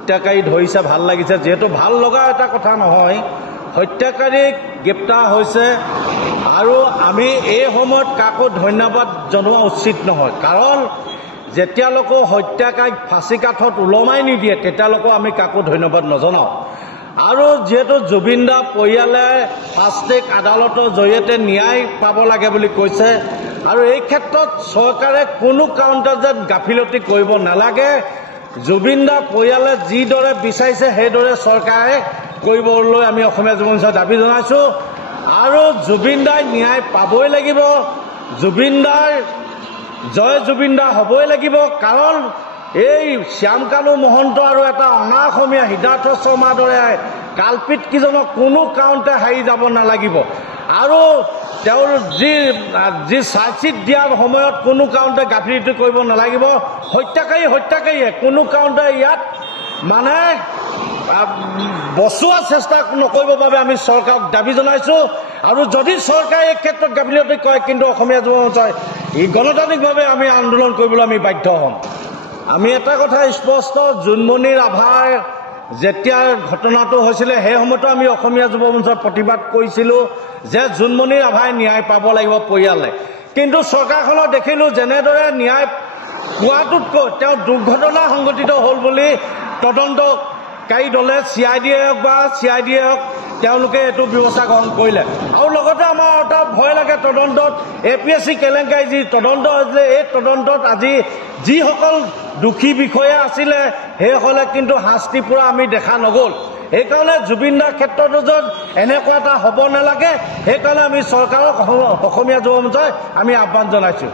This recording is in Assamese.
হত্যাকাৰী ধৰিছে ভাল লাগিছে, যেহেতু ভাল লগা এটা কথা নহয়। হত্যাকাৰীক গ্ৰেপ্তাৰ হৈছে আৰু আমি এই সময়ত কাকো ধন্যবাদ জনোৱা উচিত নহয়, কাৰণ যেতিয়ালৈকে হত্যাকাৰীক ফাঁচী কাঠত ওলমাই নিদিয়ে তেতিয়ালৈকে আমি কাকো ধন্যবাদ নজনাওঁ। আৰু যেহেতু জুবিন দাৰ পৰিয়ালে ফাষ্ট ট্ৰেক আদালতৰ জৰিয়তে ন্যায় পাব লাগে বুলি কৈছে, আৰু এই ক্ষেত্ৰত চৰকাৰে কোনো কাৰণতে যেন গাফিলতি কৰিব নালাগে। জুবিন দাৰ পৰিয়ালে যিদৰে বিচাৰিছে সেইদৰে চৰকাৰে কৰিবলৈ আমি অসমীয়া যুৱ মঞ্চই দাবী জনাইছোঁ। আৰু জুবিন দাই ন্যায় পাবই লাগিব, জুবিন দাৰ জয় জুবিন দা হ'বই লাগিব, কাৰণ এই শ্যামকানু মহন্ত আৰু এটা অনা অসমীয়া সিদ্ধাৰ্থ শৰ্মাৰ দৰে কালপিত কিজনক কোনো কাৰণতে হাৰি যাব নালাগিব। আৰু তেওঁৰ যি চাৰ্জশ্বিট দিয়াৰ সময়ত কোনো কাৰণতে গাফিলতি কৰিব নালাগিব। হত্যাকাৰীয়ে কোনো কাৰণতে ইয়াত মানে বচোৱাৰ চেষ্টা নকৰিবৰ বাবে আমি চৰকাৰক দাবী জনাইছোঁ। আৰু যদি চৰকাৰে এই ক্ষেত্ৰত গাফিলতি কৰে কিন্তু অসমীয়া যুৱ মঞ্চই গণতান্ত্ৰিকভাৱে আমি আন্দোলন কৰিবলৈ আমি বাধ্য হ'ম। আমি এটা কথা স্পষ্ট, জোনমণি ৰাভাৰ যেতিয়া ঘটনাটো হৈছিলে সেই সময়তো আমি অসমীয়া যুৱ মঞ্চই প্ৰতিবাদ কৰিছিলোঁ যে জোনমণি ৰাভাই ন্যায় পাব লাগিব পৰিয়ালে। কিন্তু চৰকাৰখনৰ দেখিলোঁ যেনেদৰে ন্যায় পোৱাটোতকৈ তেওঁ দুৰ্ঘটনা সংঘটিত হ'ল বুলি তদন্তকাৰী দলে CID হওক বা CID হওক তেওঁলোকে এইটো ব্যৱস্থা গ্ৰহণ কৰিলে। আৰু লগতে আমাৰ এটা ভয় লাগে, তদন্তত APSC কেলেংকাৰী যি তদন্ত হৈছিলে এই তদন্তত আজি যিসকল দোষী বিষয়া আছিলে সেইসকলে কিন্তু শাস্তি পোৱা আমি দেখা নগ'ল। সেইকাৰণে জুবিন দাৰ ক্ষেত্ৰতো যেন এনেকুৱা এটা হ'ব নালাগে, সেইকাৰণে আমি চৰকাৰক অসমীয়া যুৱ মঞ্চই আমি আহ্বান জনাইছোঁ।